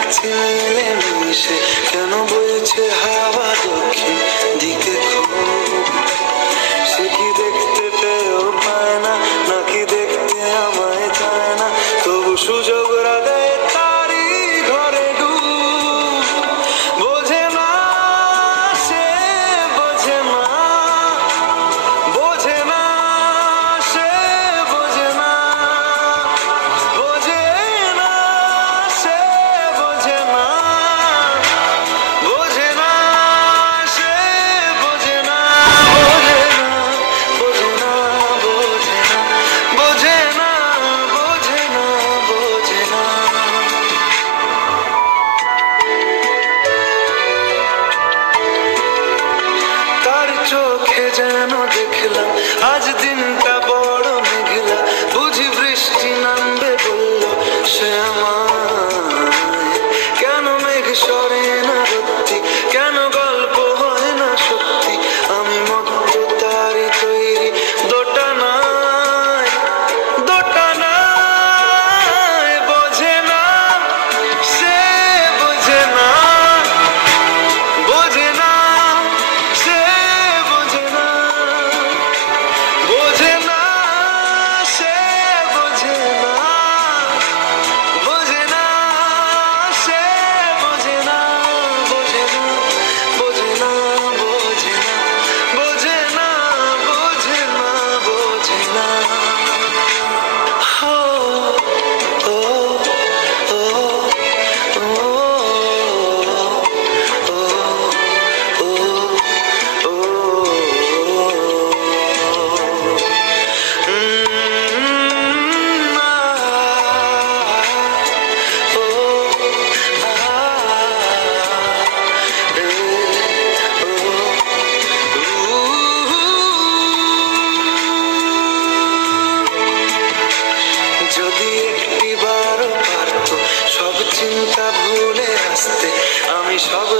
থাকছি মিলে মিশে, কেন বইছে হাওয়া দক্ষিণ দিকে খুব? সে কি দেখতে পেয়েও পায় না, নাকি দেখতে আমায় চায় না, তবু সুযোগ দেয় তারই ঘরে ডুব। বোঝে না সে, বোঝে না, বোঝে না সে, বোঝে না, বোঝে না সে, বোঝে না, বোঝে না সে, বোঝে না, বোঝে না, বোঝে না, বোঝে না, বোঝে না, বোঝে না, বোঝে না। তার চোখে যেন দেখলাম আজ দিনটা বড় মেঘলা, বুঝি বৃষ্টি নামবে বলল সে আমায়। কেন মেঘ সরে না সত্যি, কেন গল্প হয় না সত্যি, আমি মত্ত তারই তৈরি দোটানায়, দোটানায়। বোঝে না সে, বোঝে না, বোঝে না সে, বোঝে না, বোঝে না সে, বোঝে না, বোঝে না সে, বোঝে না, বোঝে না, বোঝে না, বোঝে না, বোঝে না, বোঝে না, বোঝে না। ও ও ও ও ও যদি একটিবারও পারতো সব চিন্তা ভুলে আসতে, আমি সব